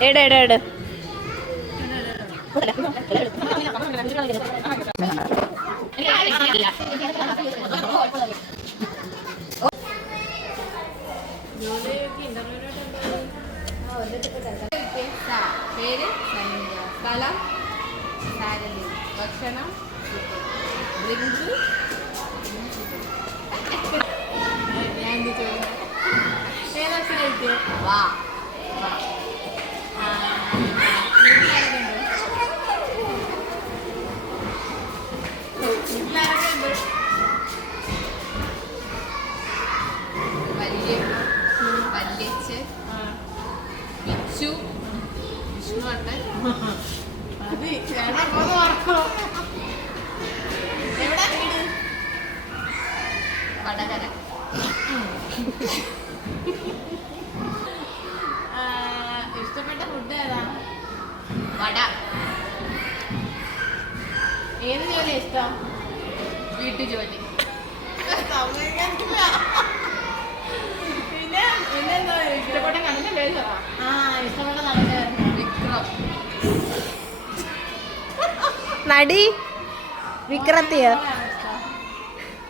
എട് എട് എട് പേര് സ്ഥലം ഭക്ഷണം ഡ്രിങ്ക് ഞാൻ ഏതക്ഷരം എഴുതിയ വാ വല്യച്ച് വിച്ചു വിഷ്ണു അണ്ണൻ എവിടെ വീട് വടകര ഇഷ്ടപ്പെട്ട ഫുഡ് ഏതാ വട ഏത് ജോലിയാ ഇഷ്ടം വീട്ടു ജോലി പിന്നെ പിന്നെന്താ ഇഷ്ടപ്പെട്ട നടന്റെ പേര് ഇഷ്ടപ്പെട്ട നടന്റെ വിക്രം നടി വിക്രത്തിയ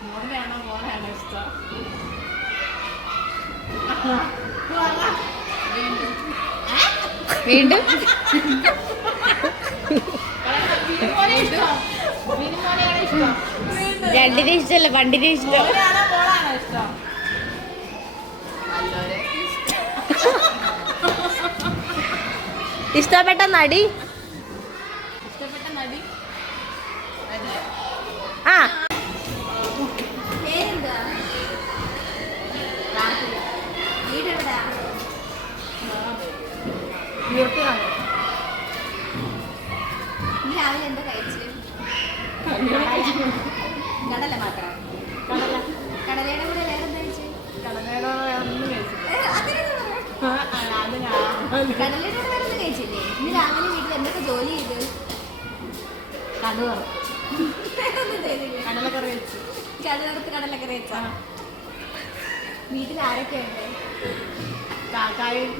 മോനാണോ മോനാണോ ഇഷ്ടം വീണ്ടും രണ്ടിനെ ഇഷ്ടമല്ല പണ്ടിനെ ഇഷ്ടം ഇഷ്ടപ്പെട്ട നടി ആ രാവിലെ എന്താ കഴിച്ചു കടല മാത്രം കടലയുടെ കൂടെ വേറെന്താ കഴിച്ചു കടലയുടെ കൂടെ വേറൊന്നും കഴിച്ചില്ലേ ഇന്ന് രാവിലെ വീട്ടിൽ എന്തൊക്കെ ജോലി ചെയ്ത് കടലക്കറി വെച്ചു കടലക്കറി വെച്ചാ വീട്ടിൽ ആരൊക്കെ ഉണ്ട് കാക്കായും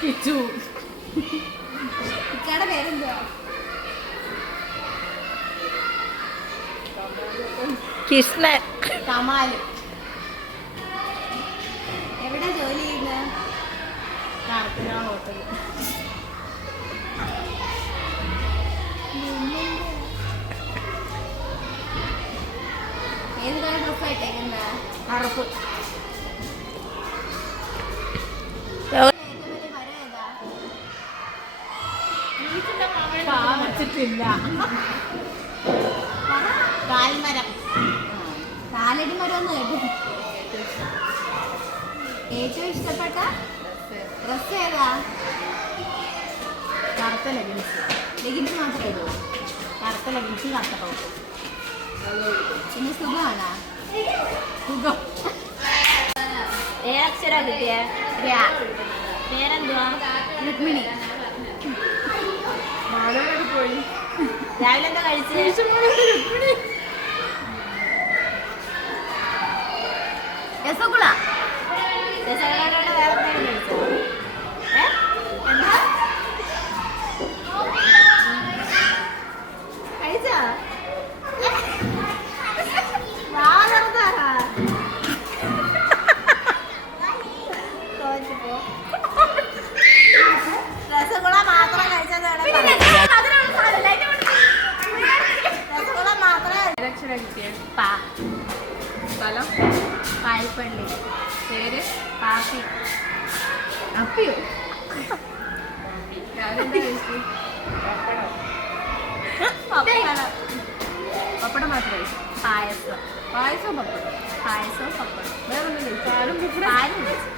കിച്ചു ഇക്കയുടെ പേരെന്തുവാ കൃഷ്ണൻ കമാല് എവിടെ ജോലി ചെയ്യുന്നത് കാർത്തിക ഹോട്ടൽ ഏത് കളർ ഡ്രസ് ആയിട്ടേക്കുന്ന അറപ്പ് വെച്ചിട്ടില്ല കാൽമരം കാലടി മരം ഒന്ന് കേട്ടു ഏറ്റവും ഇഷ്ടപ്പെട്ട ഡ്രസ് ഏതാ കറുത്ത ലെഗിൻസ് ലെഗിൻസ് മാത്രമേ ഉള്ളൂ കറുത്ത ലെഗിൻസ് കറുത്ത ടോപ്പ് പിന്നെ സുഖമാണോ സുഖം ഏതക്ഷരാ കിട്ടിയ പേരെന്തുവാ രുക്മിണി പോയി രാവിലെ എന്താ കഴിച്ചു രസഗുള രസഗുളയുടെ വേറെ എന്തെങ്കിലും കഴിച്ചോ എന്താ കഴിച്ചോ രസഗുള മാത്രം കഴിച്ചാൽ രസഗുള മാത്രമേ കിട്ടിയ സ്ഥലം പാൽപ്പള്ളി പേര് പാപ്പി അപ്പിയോ രാവിലെ എന്താ കഴിച്ചു പപ്പടം മാത്രം കഴിച്ചു പായസം പായസവും പപ്പടം പായസവും പപ്പടം വേറൊന്നും കഴിച്ചു പാലും കഴിച്ചു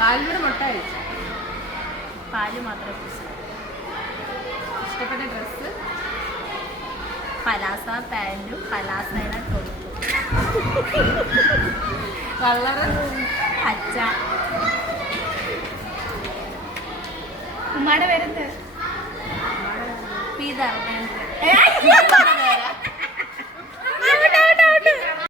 പാലിലൂടെ മുട്ട കഴിച്ചു പാല് മാത്രമേ കുടിച്ചു ഇഷ്ടപ്പെട്ട ഡ്രസ്സ് പലാസ പാൻറ്റും പലാസയുടെ ടോപ്പും കളറ് പച്ച ഉമ്മയുടെ പേരെന്ത് പി ധർമ്മേന്ദ്രൻ